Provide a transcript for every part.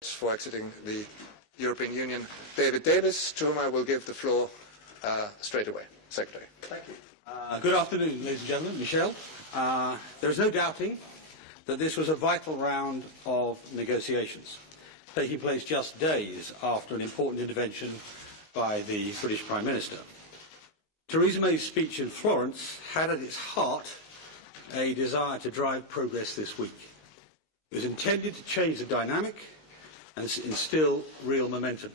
For exiting the European Union, David Davis, to whom I will give the floor straight away. Secretary. Thank you. Good afternoon, ladies and gentlemen. Michel. There is no doubting that this was a vital round of negotiations, taking place just days after an important intervention by the British Prime Minister. Theresa May's speech in Florence had at its heart a desire to drive progress this week. It was intended to change the dynamic and instill real momentum.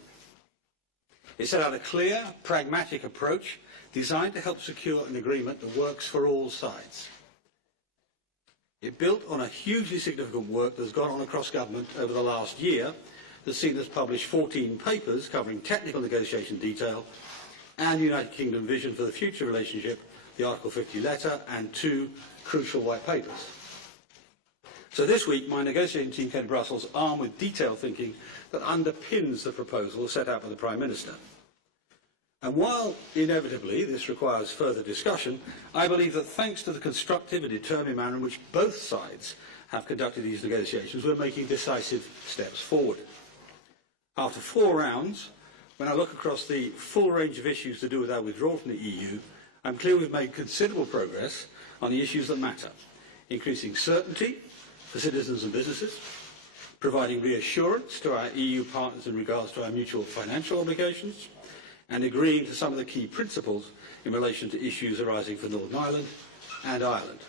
It set out a clear, pragmatic approach designed to help secure an agreement that works for all sides. It built on a hugely significant work that has gone on across government over the last year that's seen us publish 14 papers covering technical negotiation detail and the United Kingdom vision for the future relationship, the Article 50 letter, and 2 crucial white papers. So this week, my negotiating team came to Brussels armed with detailed thinking that underpins the proposal set out by the Prime Minister. And while inevitably this requires further discussion, I believe that thanks to the constructive and determined manner in which both sides have conducted these negotiations, we're making decisive steps forward. After 4 rounds, when I look across the full range of issues to do with our withdrawal from the EU, I'm clear we've made considerable progress on the issues that matter: increasing certainty for citizens and businesses, providing reassurance to our EU partners in regards to our mutual financial obligations, and agreeing to some of the key principles in relation to issues arising for Northern Ireland and Ireland.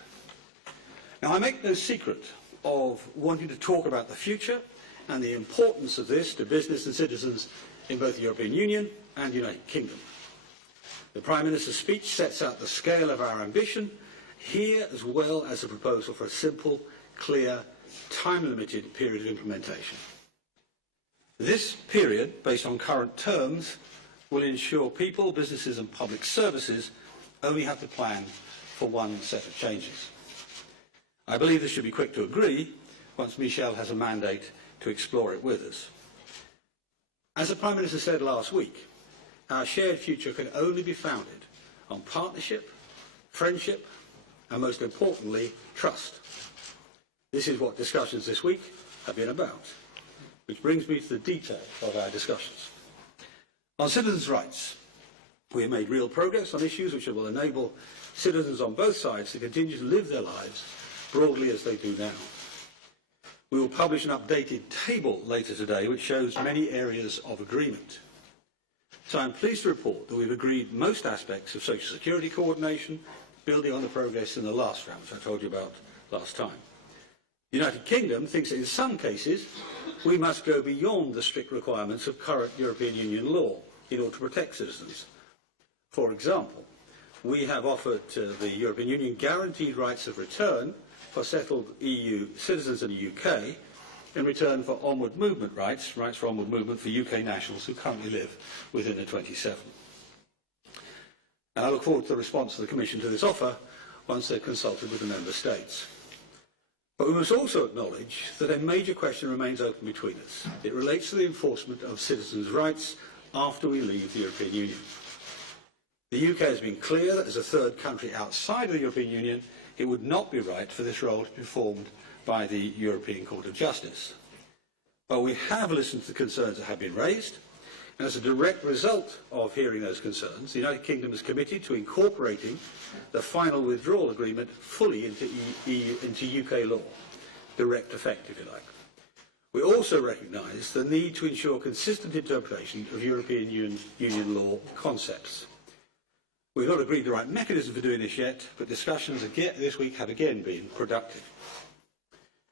Now, I make no secret of wanting to talk about the future and the importance of this to business and citizens in both the European Union and the United Kingdom. The Prime Minister's speech sets out the scale of our ambition here, as well as a proposal for a simple, clear, time-limited period of implementation. This period, based on current terms, will ensure people, businesses and public services only have to plan for one set of changes. I believe this should be quick to agree once Michel has a mandate to explore it with us. As the Prime Minister said last week, our shared future can only be founded on partnership, friendship and, most importantly, trust. This is what discussions this week have been about, which brings me to the detail of our discussions. On citizens' rights, we have made real progress on issues which will enable citizens on both sides to continue to live their lives broadly as they do now. We will publish an updated table later today which shows many areas of agreement. So I'm pleased to report that we've agreed most aspects of social security coordination, building on the progress in the last round, which I told you about last time. The United Kingdom thinks that in some cases we must go beyond the strict requirements of current European Union law in order to protect citizens. For example, we have offered to the European Union guaranteed rights of return for settled EU citizens in the UK in return for onward movement rights for onward movement for UK nationals who currently live within the 27. And I look forward to the response of the Commission to this offer once they've consulted with the Member States. But we must also acknowledge that a major question remains open between us. It relates to the enforcement of citizens' rights after we leave the European Union. The UK has been clear that as a third country outside of the European Union, it would not be right for this role to be performed by the European Court of Justice. But we have listened to the concerns that have been raised, and as a direct result of hearing those concerns, the United Kingdom is committed to incorporating the final withdrawal agreement fully into UK law, direct effect, if you like. We also recognise the need to ensure consistent interpretation of European Union law concepts. We've not agreed the right mechanism for doing this yet, but discussions this week have again been productive.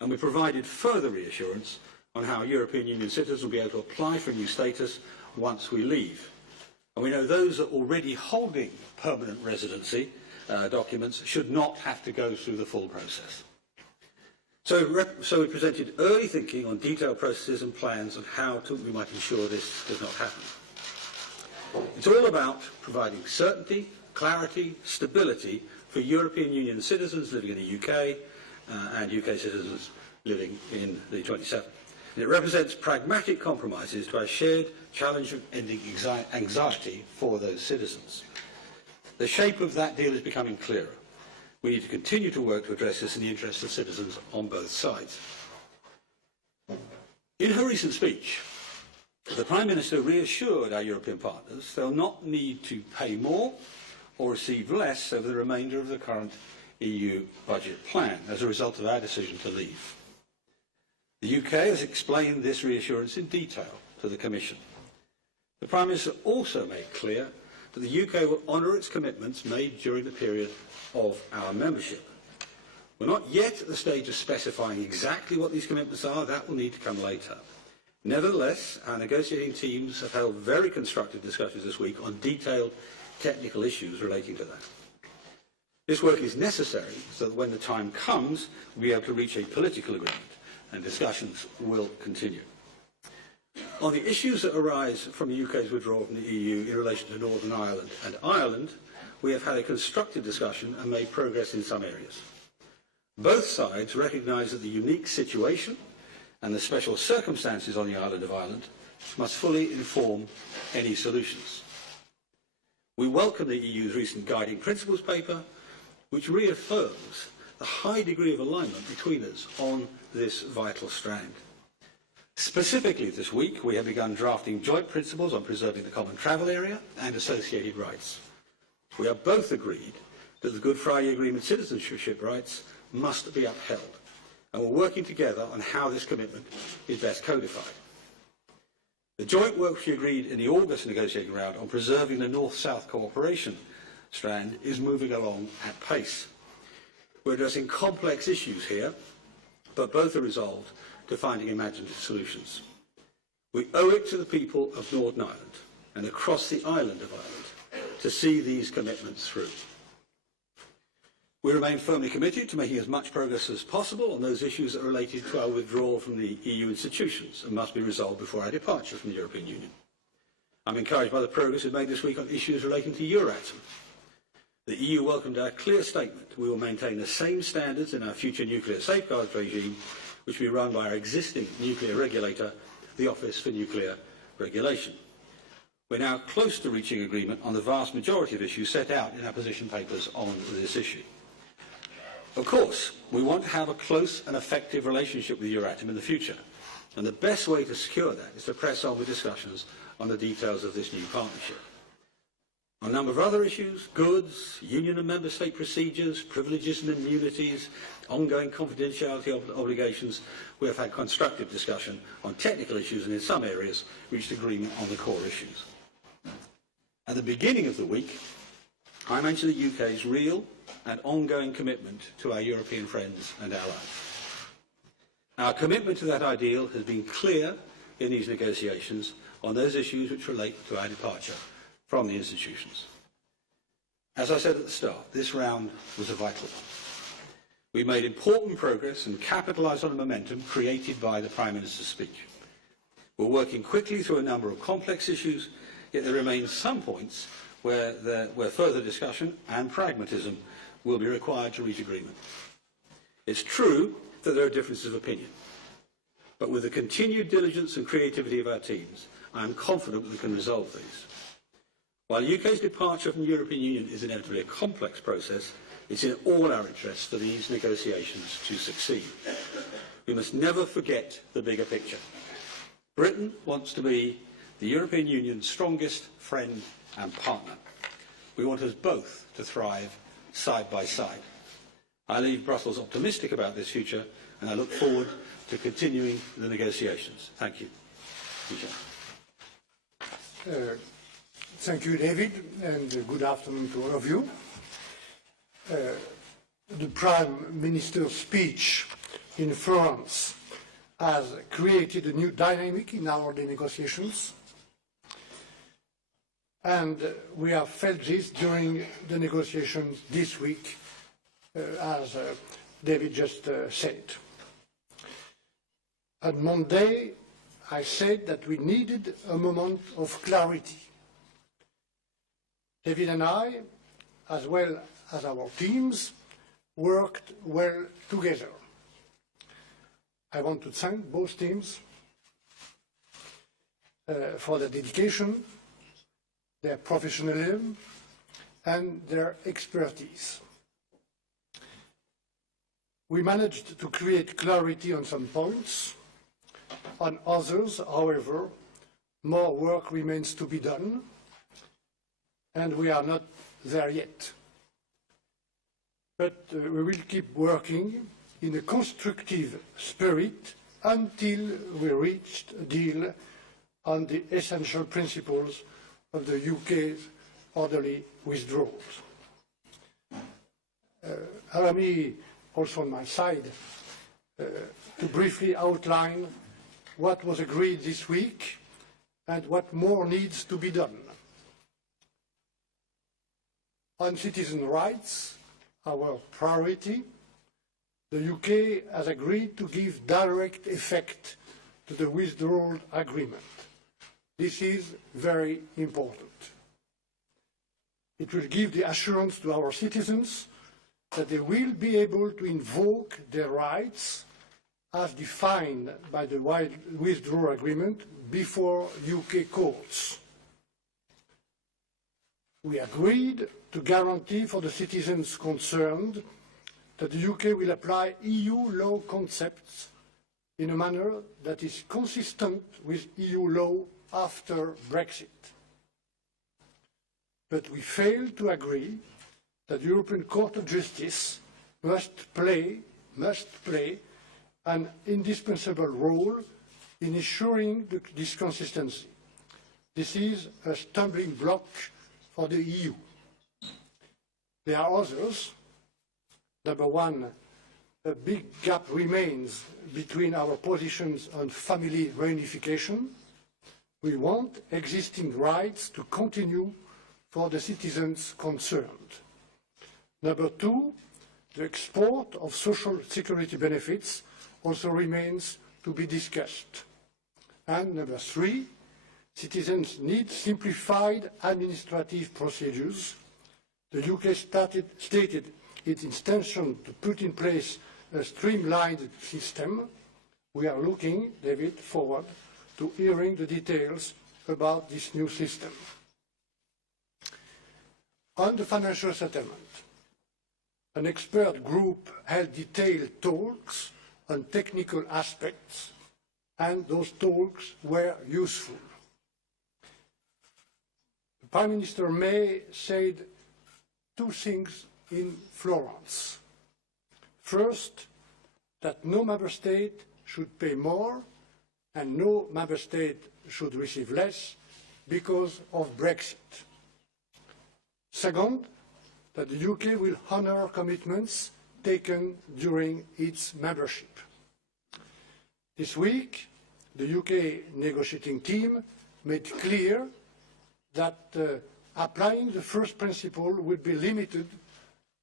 And we provided further reassurance on how European Union citizens will be able to apply for a new status once we leave. And we know those that are already holding permanent residency documents should not have to go through the full process. So we presented early thinking on detailed processes and plans on how we might ensure this does not happen. It's all about providing certainty, clarity, stability for European Union citizens living in the UK and UK citizens living in the 27. And it represents pragmatic compromises to our shared challenge of ending anxiety for those citizens. The shape of that deal is becoming clearer. We need to continue to work to address this in the interests of citizens on both sides. In her recent speech, the Prime Minister reassured our European partners they will not need to pay more or receive less over the remainder of the current EU budget plan as a result of our decision to leave. The UK has explained this reassurance in detail to the Commission. The Prime Minister also made clear that the UK will honour its commitments made during the period of our membership. We're not yet at the stage of specifying exactly what these commitments are. That will need to come later. Nevertheless, our negotiating teams have held very constructive discussions this week on detailed technical issues relating to that. This work is necessary so that when the time comes, we'll be able to reach a political agreement, and discussions will continue. On the issues that arise from the UK's withdrawal from the EU in relation to Northern Ireland and Ireland, we have had a constructive discussion and made progress in some areas. Both sides recognise that the unique situation and the special circumstances on the island of Ireland must fully inform any solutions. We welcome the EU's recent guiding principles paper, which reaffirms the high degree of alignment between us on this vital strand. Specifically this week, we have begun drafting joint principles on preserving the common travel area and associated rights. We have both agreed that the Good Friday Agreement citizenship rights must be upheld, and we're working together on how this commitment is best codified. The joint work we agreed in the August negotiating round on preserving the North-South cooperation strand is moving along at pace. We're addressing complex issues here, but both are resolved to finding imaginative solutions. We owe it to the people of Northern Ireland and across the island of Ireland to see these commitments through. We remain firmly committed to making as much progress as possible on those issues that are related to our withdrawal from the EU institutions and must be resolved before our departure from the European Union. I'm encouraged by the progress we've made this week on issues relating to Euratom. The EU welcomed our clear statement. We will maintain the same standards in our future nuclear safeguards regime, which will be run by our existing nuclear regulator, the Office for Nuclear Regulation. We're now close to reaching agreement on the vast majority of issues set out in our position papers on this issue. Of course, we want to have a close and effective relationship with Euratom in the future, and the best way to secure that is to press on with discussions on the details of this new partnership. On a number of other issues, goods, union and member state procedures, privileges and immunities, ongoing confidentiality obligations, we have had constructive discussion on technical issues and in some areas reached agreement on the core issues. At the beginning of the week, I mentioned the UK's real and ongoing commitment to our European friends and allies. Our commitment to that ideal has been clear in these negotiations on those issues which relate to our departure from the institutions. As I said at the start, this round was a vital one. We made important progress and capitalised on the momentum created by the Prime Minister's speech. We're working quickly through a number of complex issues, yet there remain some points where further discussion and pragmatism will be required to reach agreement. It's true that there are differences of opinion, but with the continued diligence and creativity of our teams, I am confident we can resolve these. While the UK's departure from the European Union is inevitably a complex process, it's in all our interests for these negotiations to succeed. We must never forget the bigger picture. Britain wants to be the European Union's strongest friend and partner. We want us both to thrive side by side. I leave Brussels optimistic about this future, and I look forward to continuing the negotiations. Thank you. Michel. Thank you, David, and good afternoon to all of you. The Prime Minister's speech in France has created a new dynamic in our negotiations, and we have felt this during the negotiations this week, as David just said. On Monday, I said that we needed a moment of clarity. David and I, as well as our teams, worked well together. I want to thank both teams for their dedication, their professionalism, and their expertise. We managed to create clarity on some points. On others, however, more work remains to be done, and we are not there yet. But we will keep working in a constructive spirit until we reach a deal on the essential principles of the UK's orderly withdrawals. Allow me also on my side to briefly outline what was agreed this week and what more needs to be done. On citizen rights, our priority, the UK has agreed to give direct effect to the withdrawal agreement. This is very important. It will give the assurance to our citizens that they will be able to invoke their rights as defined by the withdrawal agreement before UK courts. We agreed to guarantee for the citizens concerned that the UK will apply EU law concepts in a manner that is consistent with EU law after Brexit. But we failed to agree that the European Court of Justice must play an indispensable role in ensuring this consistency. This is a stumbling block for the EU. There are others. Number one, a big gap remains between our positions on family reunification. We want existing rights to continue for the citizens concerned. Number two, the export of social security benefits also remains to be discussed. And number three, citizens need simplified administrative procedures. The UK stated its intention to put in place a streamlined system. We are looking, David, forward to hearing the details about this new system. On the financial settlement, an expert group held detailed talks on technical aspects, and those talks were useful. Prime Minister May said two things in Florence. First, that no member state should pay more and no member state should receive less because of Brexit. Second, that the UK will honour commitments taken during its membership. This week, the UK negotiating team made clear that applying the first principle would be limited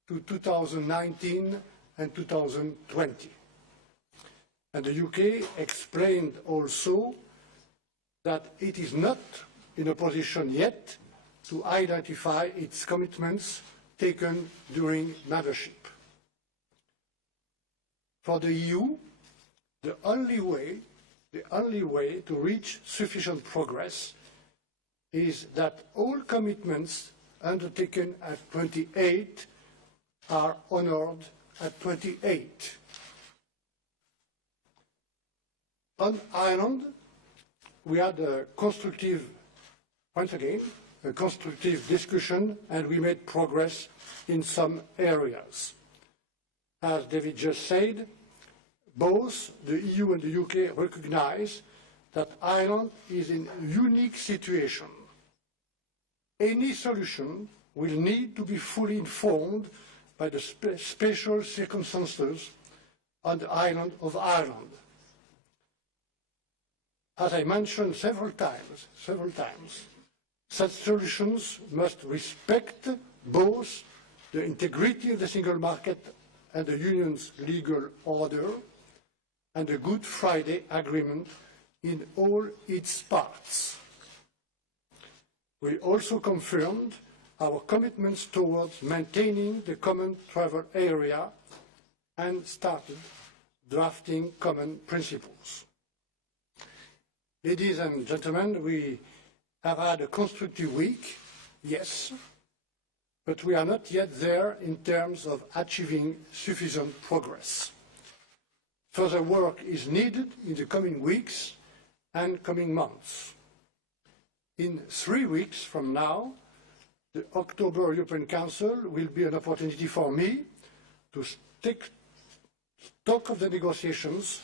to 2019 and 2020. And the UK explained also that it is not in a position yet to identify its commitments taken during membership. For the EU, the only way to reach sufficient progress is that all commitments undertaken at 28 are honoured at 28. On Ireland, we had a constructive, once again, a constructive discussion, and we made progress in some areas. As David just said, both the EU and the UK recognise that Ireland is in a unique situation. Any solution will need to be fully informed by the special circumstances on the island of Ireland. As I mentioned several times, such solutions must respect both the integrity of the single market and the Union's legal order and the Good Friday Agreement in all its parts. We also confirmed our commitments towards maintaining the common travel area and started drafting common principles. Ladies and gentlemen, we have had a constructive week, yes, but we are not yet there in terms of achieving sufficient progress. Further work is needed in the coming weeks and coming months. In 3 weeks from now, the October European Council will be an opportunity for me to take stock of the negotiations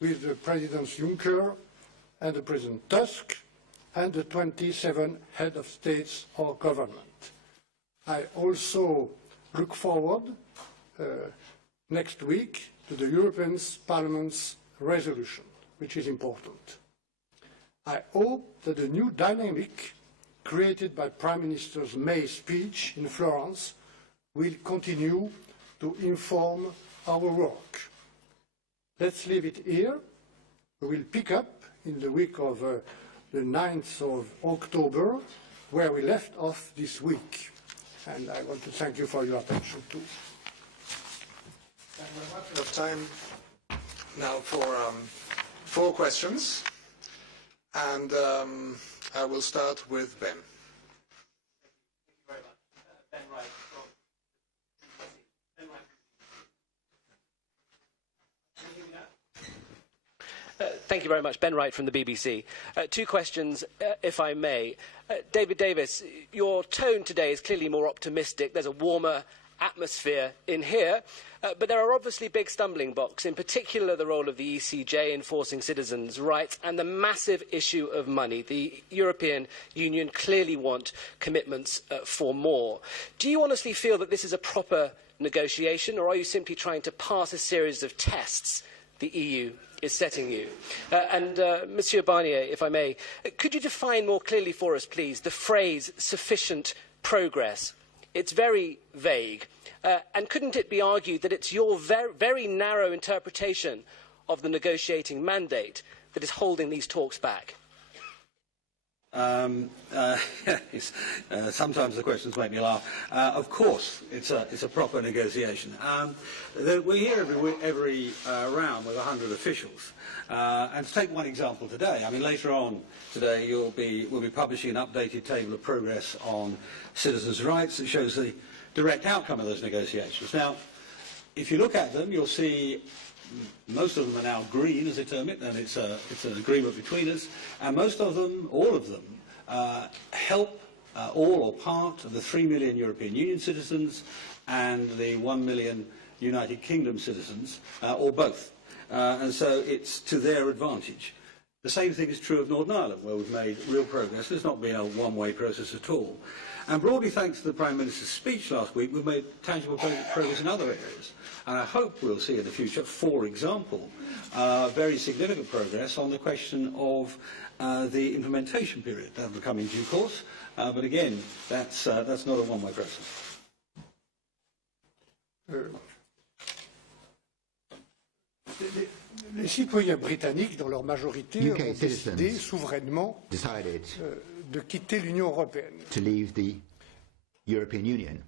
with the President Juncker and the President Tusk and the 27 heads of states or government. I also look forward next week to the European Parliament's resolution, which is important. I hope that the new dynamic created by Prime Minister May's speech in Florence will continue to inform our work. Let's leave it here. We will pick up in the week of the 9th of October, where we left off this week. And I want to thank you for your attention too. Thank you very much. We have time now for 4 questions. And I will start with Ben. Thank you very much. Ben Wright from Ben Wright. Can you hear me now? Thank you very much. Ben Wright from the BBC. 2 questions, if I may. David Davis, your tone today is clearly more optimistic. There's a warmer atmosphere in here. But there are obviously big stumbling blocks, in particular the role of the ECJ enforcing citizens' rights and the massive issue of money. The European Union clearly want commitments for more. Do you honestly feel that this is a proper negotiation, or are you simply trying to pass a series of tests the EU is setting you? Monsieur Barnier, if I may, could you define more clearly for us, please, the phrase sufficient progress? It's very vague. And couldn't it be argued that it's your very narrow interpretation of the negotiating mandate that is holding these talks back? Sometimes the questions make me laugh. Of course, it's a proper negotiation. We're here every round with 100 officials. And to take one example today, I mean, later on today we'll be publishing an updated table of progress on citizens' rights that shows the direct outcome of those negotiations. Now, if you look at them, you'll see most of them are now green, as they term it, and it's an agreement between us. And most of them, all of them, help all or part of the 3 million European Union citizens and the 1 million United Kingdom citizens, or both. And so it's to their advantage. The same thing is true of Northern Ireland, where we've made real progress. It's not been a one-way process at all. And broadly, thanks to the Prime Minister's speech last week, we've made tangible progress in other areas. And I hope we'll see in the future, for example, very significant progress on the question of the implementation period. That will come in due course. But again, that's not a one-way process. Les citoyens britanniques, dans leur majorité, ont décidé souverainement de quitter l'Union européenne. To leave the European Union.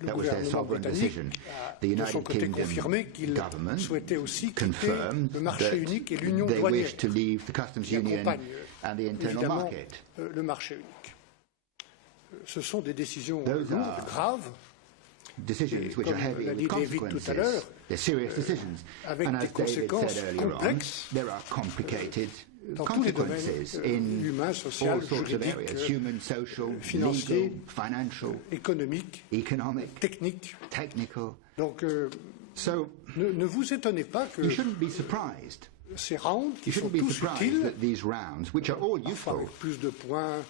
That was their sovereign decision. The United Kingdom government confirmed that they wished to leave the customs union and the internal market. Le marché unique. Ce sont des décisions lourdes, graves. Decisions which are heavy with consequences. They're serious decisions. And as David said earlier on, there are complicated consequences in all sorts of areas: human, social, legal, financial, economic, technical. Donc, so ne vous étonnez pas que you shouldn't be surprised. Ces rounds, qui you sont shouldn't be tous surprised utiles, that these rounds, which are all useful, avec plus de points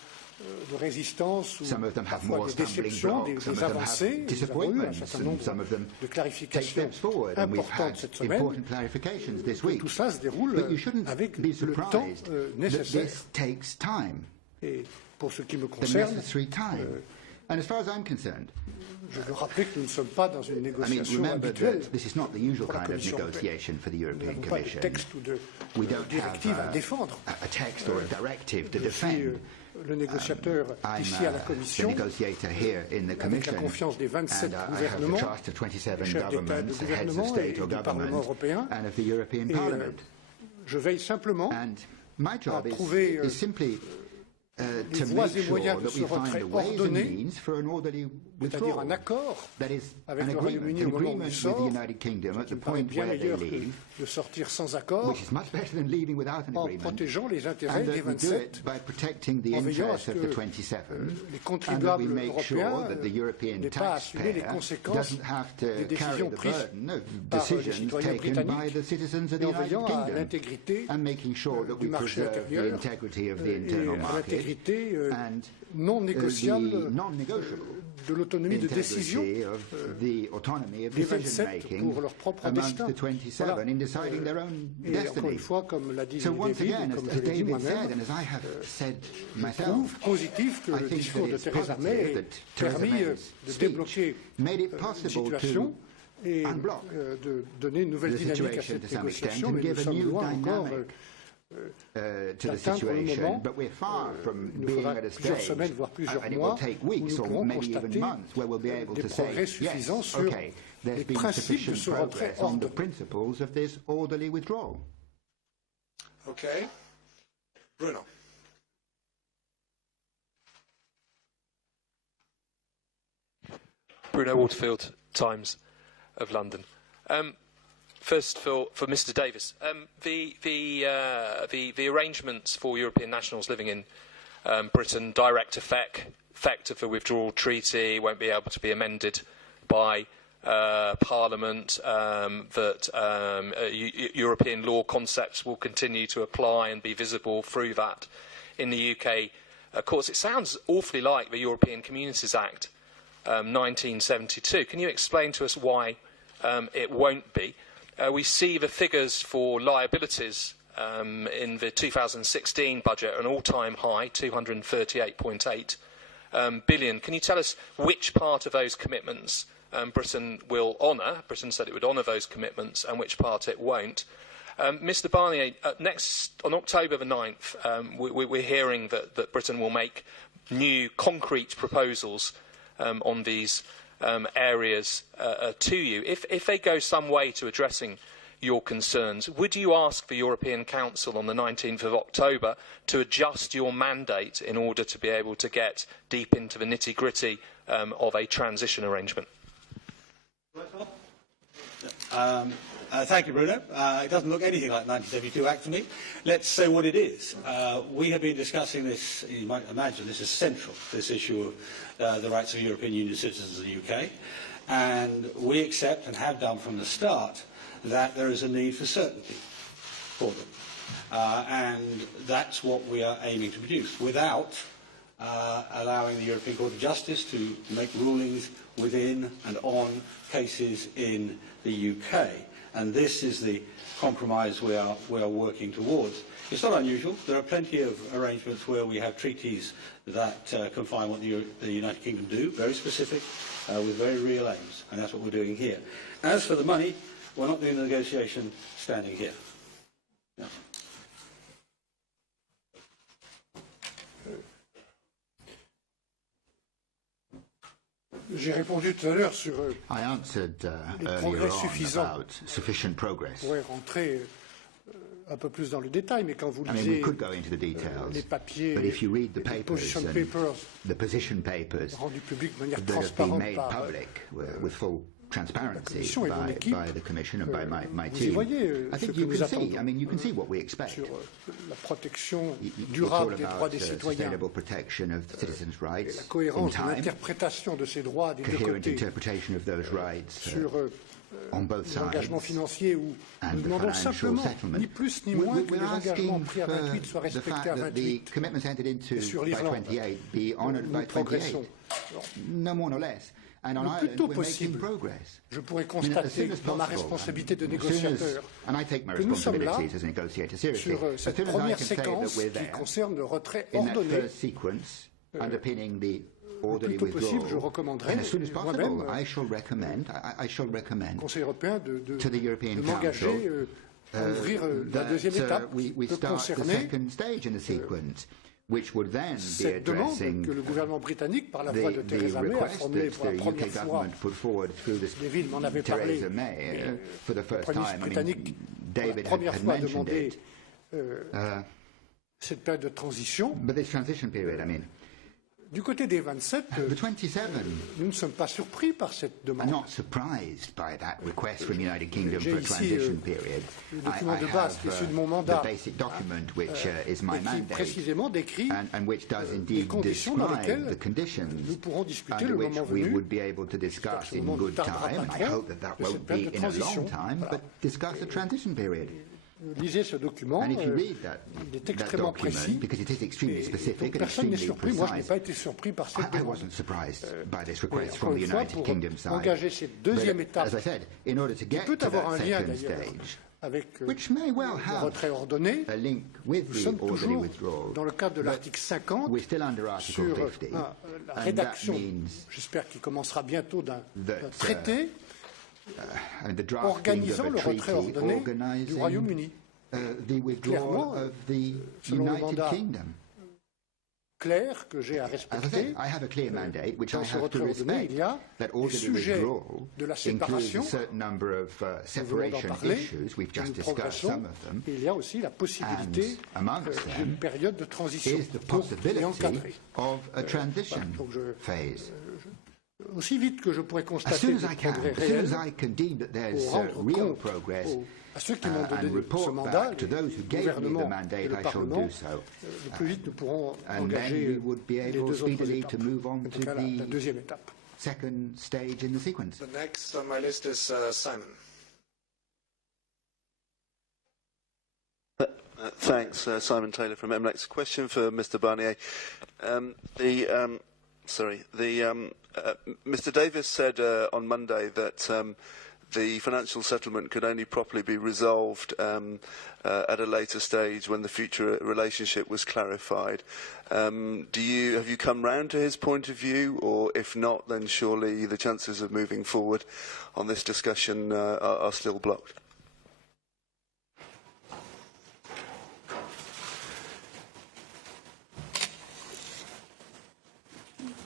de résistance ou some of them have parfois more des stumbling déceptions, blocks, des avancées. Nous avons eu un certain nombre de clarifications importantes cette semaine. Tout ça se déroule avec le temps nécessaire. Et pour ce qui me concerne, And as far as I'm concerned, je veux rappeler que nous ne sommes pas dans une négociation habituelle. This is not the usual kind of negotiation for the European Commission. We don't have a text or a directive to defend. Le négociateur ici à la Commission, avec la confiance des 27 gouvernements, des chefs d'État et de gouvernement et du Parlement européen. Je veille simplement à trouver to make sure that we find the ways and means for an orderly withdrawal. That is, an agreement with the United Kingdom at the point where they leave, which is much better than leaving without an agreement, and that we do it by protecting the interests of the 27, and that we make sure that the European taxpayer doesn't have to carry the burden of decisions taken by the citizens of the United Kingdom, and making sure that we preserve the integrity of the internal market and the non-negotiable integrity of the autonomy of decision-making amongst the 27 in deciding their own destiny. So once again, as David said, and as I have said myself, I think that it's positive that Theresa May's speech made it possible to unblock the situation to some extent and give a new dynamic to the situation, but we're far from being at a stage, and it will take weeks or maybe even months, where we'll be able to say, yes, okay, there's been sufficient progress on the principles of this orderly withdrawal. Okay. Bruno. Bruno Waterfield, Times of London. First, for Mr. Davis, the arrangements for European nationals living in Britain, direct effect of the withdrawal treaty, won't be able to be amended by Parliament. That European law concepts will continue to apply and be visible through that in the UK. Of course, it sounds awfully like the European Communities Act, 1972. Can you explain to us why it won't be? We see the figures for liabilities in the 2016 budget, an all-time high, 238.8 billion. Can you tell us which part of those commitments Britain will honour? Britain said it would honour those commitments, and which part it won't. Mr. Barnier, on October the 9th, we're hearing that Britain will make new concrete proposals on these areas to you. If they go some way to addressing your concerns, would you ask the European Council on the 19th of October to adjust your mandate in order to be able to get deep into the nitty-gritty of a transition arrangement? Thank you, Bruno. It doesn't look anything like 1972 Act to me. Let's say what it is. We have been discussing this, you might imagine this is central, this issue of the rights of European Union citizens in the UK. And we accept, and have done from the start, that there is a need for certainty for them. And that's what we are aiming to produce, without allowing the European Court of Justice to make rulings within and on cases in the UK. And this is the compromise we are working towards. It's not unusual. There are plenty of arrangements where we have treaties that confine what the United Kingdom do, very specific, with very real aims. And that's what we're doing here. As for the money, we're not doing the negotiation standing here. No. J'ai répondu tout à l'heure sur I answered earlier on about sufficient progress. On pourrait rentrer un peu plus dans le détail, mais quand vous lisez we could go into the details, les papiers, but if you read the papers and the position papers rendus publics de manière that have been transparente made par public with full transparency by the Commission and by my vous y team, voyez I think ce que you nous can see. attendons I mean, you can see what we expect. sur la protection It's durable all des droits about des citoyens, sustainable protection of citizens' la rights in cohérence de time, l'interprétation de ces droits des deux coherent côtés, interpretation of those rights sur on both sides, l'engagement financier où and nous the demandons financial simplement, settlement. ni plus ni moins, que We're les engagements asking pris à 28 soient for the respectés fact à that the 28. commitments entered into sur by l'Irlande, 28 be honoured nous by 28. progressons. Alors, No more, no less. And on le plus Ireland, tôt we're possible, making progress. je pourrais I mean, as constater soon as dans ma possible, responsabilité de as soon as- négociateur and I take my que nous sommes là responsibilities as a negotiator seriously. sur As cette soon as I première can say that séquence we're qui there, concerne le retrait in that ordonné. first sequence, underpinning the Le orderly plus tôt possible, je withdrawal, recommanderai and as soon as possible, moi-même I shall recommend au Conseil européen to the European de m'engager Council à ouvrir la deuxième étape we qui peut start the concerner second stage in the sequence, which would then be cette demande addressing que le gouvernement britannique, par la voix de the Theresa May, a request formulée that pour la the première UK fois. government put forward through this David m'en avait parlé. Theresa May for the Le first Premier ministre time. I britannique, mean, pour la David première had fois, a mentioned demandé it. cette période de transition. But this transition period, I mean, Du côté des 27, the 27 nous ne sommes pas surpris par cette are demande. not surprised by that request from the United Kingdom for a J'ai ici, transition period. le document de base qui est issu de mon the mandat, basic document which is my et qui mandate précisément décrit and which does les indeed conditions dans describe lesquelles the conditions nous pourrons discuter under le which moment we venu. would be able to discuss Ce in moment ne good tardera time, pas and I trop hope that that de cette won't période be de in a long transition. time, Voilà. but discuss a transition period. Lisez ce document, And if you read that, il est that extrêmement précis. document, because it is extremely Et specific donc and personne n'est extremely surpris. Moi, je n'ai precise, pas été surpris par cette I demande. wasn't surprised by this Et request encore from the une fois, United pour Kingdom side. engager cette deuxième But, étape, as I said, in order to qui get peut to avoir that un lien second d'ailleurs stage, avec which may well le have retrait ordonné, a link with nous the sommes orderly toujours withdrawal, dans le cadre de but l'article 50 we're still under Article sur 50, la and that rédaction, means j'espère qu'il commencera bientôt, d'un that, traité and the drafting organisant of le a treaty retrait ordonné du organising Royaume-Uni. The withdrawal Clairement, of the selon le United mandat Kingdom. Clair que j'ai à As I respecter. said, I have a clear mandate which I Dans ce have to retrait ordonné, respect. il y a That les orderly sujets withdrawal de la includes séparation. a certain number of Nous venons d'en separation parler. issues. We've just Nous discussed progressons. some of them. Et il y a aussi la possibilité And amongst them d'une période de transition Is the pour les possibility encadrer. of a transition donc phase. Aussi vite que je pourrais As constater soon des as I can, progrès as soon réels, as I can deem that there's pour rendre real compte progress à ceux qui m'ont donné and ce report mandat, back to le those who gave me the gouvernement et mandate, le I shall Parlement, do so. le plus vite nous pourrons And then engager we would be les able deux autres speedily étapes. to move on En tout to cas, la the deuxième étape. second stage in the sequence. The next on my list is Simon. Thanks, Simon Taylor from MLEX. Question for Mr. Barnier. Mr. Davis said on Monday that the financial settlement could only properly be resolved at a later stage when the future relationship was clarified. Have you come round to his point of view, or if not, then surely the chances of moving forward on this discussion are still blocked?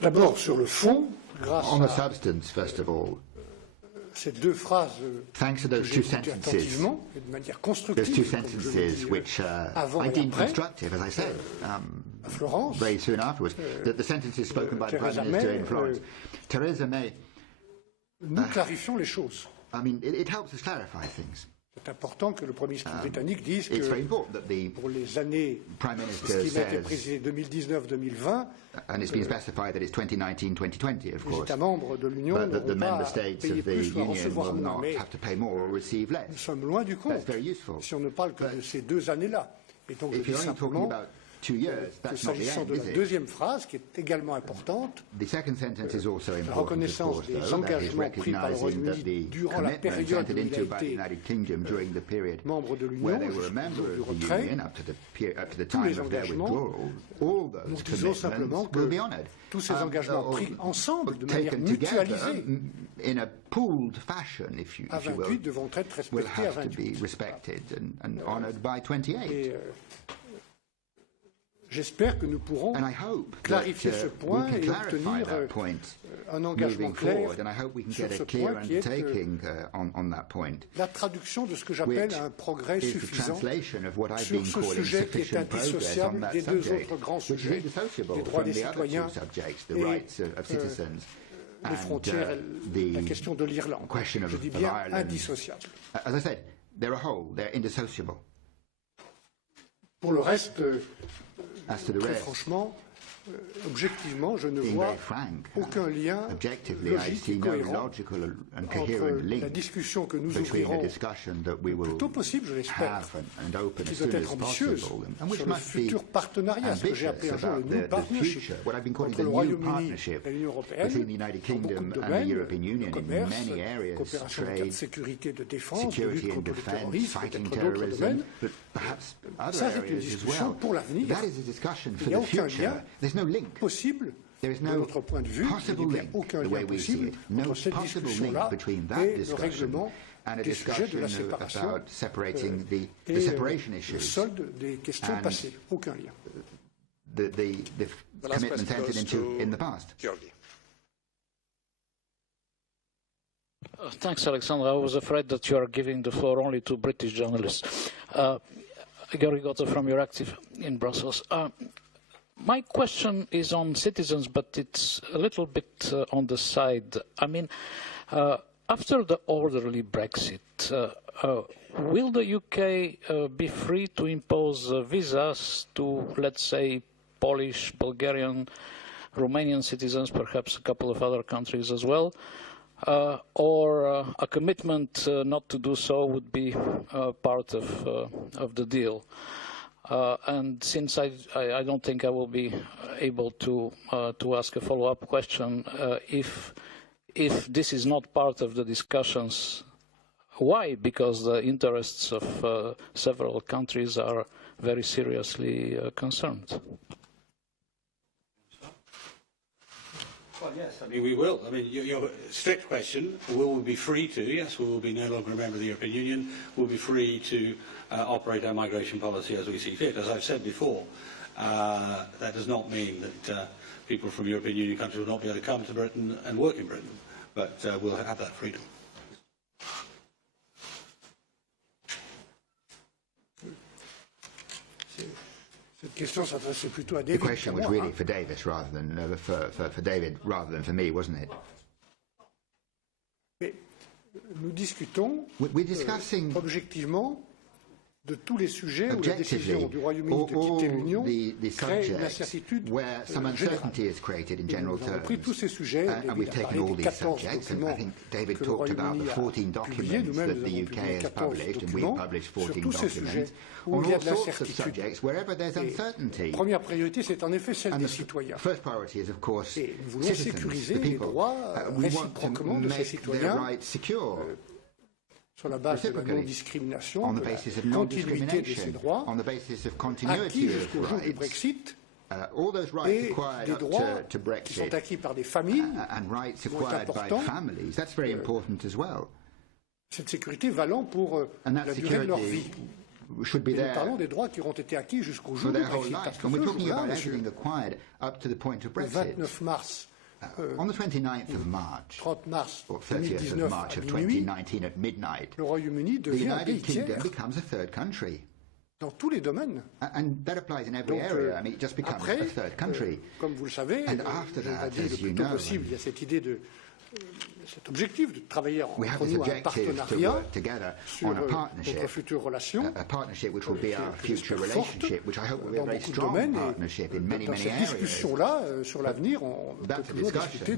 D'abord, sur le fond, grâce On the à substance, first of all, ces deux phrases thanks to que those j'ai two écoutées sentences, attentivement et de manière those two constructive, comme je l'ai sentences dit, which avant I et deemed après, constructive, as I said, à Florence, very soon afterwards. The sentences spoken by the Prime Theresa Minister May, in Florence. Theresa May, nous clarifions les choses. I mean, it helps us clarify things. C'est important que le Premier ministre britannique dise It's very que important that the pour les années, Prime ce Minister qui a été says, précisé 2019-2020, and it's been specified that it's 2019-2020, of les course, États membres de l'Union but that the n'auront member pas states payer of the plus ou à Union recevoir will moins. not Mais have to pay more or receive nous less. sommes loin du compte That's very useful. si on ne parle que de ces deux années-là. Et donc je If dis you're only talking simplement about 2 years, que that's not the s'agissant end, de la is it? deuxième phrase, qui est également importante, The second sentence is also la important, of reconnaissance course, des though, that is engagements pris par le recognising that Royaume-Uni the durant la commitments période entered où il into a by the été United Kingdom during the period membre de where l'Union they were a jusqu'au member jour du of the retrait, Union up to the tous les time of their engagements, withdrawal, all those nous disons simplement commitments will be que honoured. tous ces engagements pris ensemble, de manière taken together, mutualisée, in a pooled fashion, if you à will, 28 devront être will respectés à have to be 28. respected and honoured by 28. Et j'espère que nous pourrons And I hope clarifier that ce we point can et clarify obtenir that point un engagement moving clair forward, and I hope we can sur get ce a clear point qui est undertaking on that point, la traduction de ce que j'appelle which un progrès is the suffisant translation of what I've sur been ce calling sujet qui est sufficient progress on indissociable that des deux subject, autres grands which is sujets, indissociable les droits from des the other citoyens two subjects, the et, rights of citizens les frontières, the la question de l'Irlande. question Je of dis bien Ireland. indissociable. As I said, they're a whole, they're indissociable. Pour le reste, As to the très rest, franchement, objectivement, je ne being vois very frank, aucun lien objectively, I logique see et no cohérent logical and entre coherent la link discussion que nous between ouvrirons a discussion that we le will plus tôt possible, je l'espère, have and open qui as doit soon être as ambitieuse possible, and which sur le must be futur partenariat, ce que j'ai appelé un jour ambitious le New about the Partnership future, what I've been calling entre the le new Royaume-Uni partnership et l'Union européenne between the United dans beaucoup Kingdom de and the domaines, European Union le in commerce, many areas, coopération en matière de trade, sécurité, de défense, de security lutte and contre le defense, terrorisme, fighting peut-être d'autres terrorism, domaines. but perhaps other Ça, c'est une areas as discussion well. pour l'avenir. That is a discussion Il for n'y a the aucun future. lien There's no link. possible There is de no notre point de vue, je dis possible bien link, aucun the way lien we see possible it, no entre cette possible discussion-là link between that et le discussion règlement and a des sujets de la discussion séparation about separating the et separation le issues, solde des questions and passées. Aucun lien. the The last commitments question entered goes into to in the past. Georgi. Thanks, Alexandra. I was afraid that you are giving the floor only to British journalists. Gary Goto from Euractiv in Brussels. My question is on citizens, but it's a little bit on the side. I mean, after the orderly Brexit, will the UK be free to impose visas to, let's say, Polish, Bulgarian, Romanian citizens, perhaps a couple of other countries as well? Or a commitment not to do so would be part of the deal? And since I don't think I will be able to ask a follow-up question, if this is not part of the discussions, why? Because the interests of several countries are very seriously concerned. Well, yes, I mean, we will. I mean, your strict question, will we be free to? Yes, we will be no longer a member of the European Union. We'll be free to operate our migration policy as we see fit. As I've said before, that does not mean that people from European Union countries will not be able to come to Britain and work in Britain, but we'll have that freedom. The question was really for Davis rather than for David rather than for me, wasn't it? We're discussing objectivement de tous les sujets où la décision du Royaume-Uni de quitter l'Union crée une incertitude where some uncertainty is created in general terms. Pris tous ces sujets, and we've taken all these subjects, and I think David talked about the 14 documents that the UK has published, and we've published 14 documents on all sorts of subjects wherever there's uncertainty. Première priorité, c'est en effet celle des citoyens. First priority is, of course, citizens, the people. We want to make their rights secure. Sur la base de la non-discrimination, de la continuité de ces droits, acquis jusqu'au jour du Brexit, et des droits qui sont acquis par des familles, qui vont être importants, cette sécurité valant pour la durée de leur vie. Et nous parlons des droits qui auront été acquis jusqu'au jour du Brexit. Parce que ce jour-là, le 29 mars, on the 29th of March, 30 mars or 30th of March of 2019 at midnight, le Royaume-Uni the United Kingdom becomes a third country. Dans tous les domaines. And that applies in every area. I mean, it just becomes a third country. Comme vous le savez, and after that, le plus tôt possible, il y a cette idée de cet objectif de travailler entre nous un partenariat sur notre future relation forte dans beaucoup de domaines. Et dans cette discussion-là, sur l'avenir, on peut toujours discuter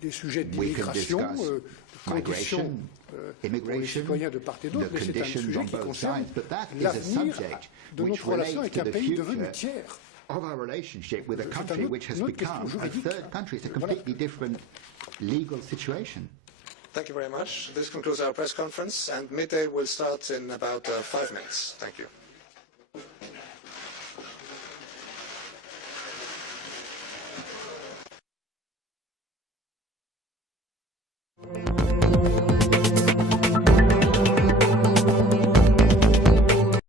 des sujets d'immigration, de conditions pour les citoyens de part et d'autre, mais c'est un sujet qui concerne l'avenir de notre relation avec un pays devenu tiers. Of our relationship with a country which has become a third country. It's a completely different legal situation. Thank you very much. This concludes our press conference, and midday will start in about 5 minutes. Thank you.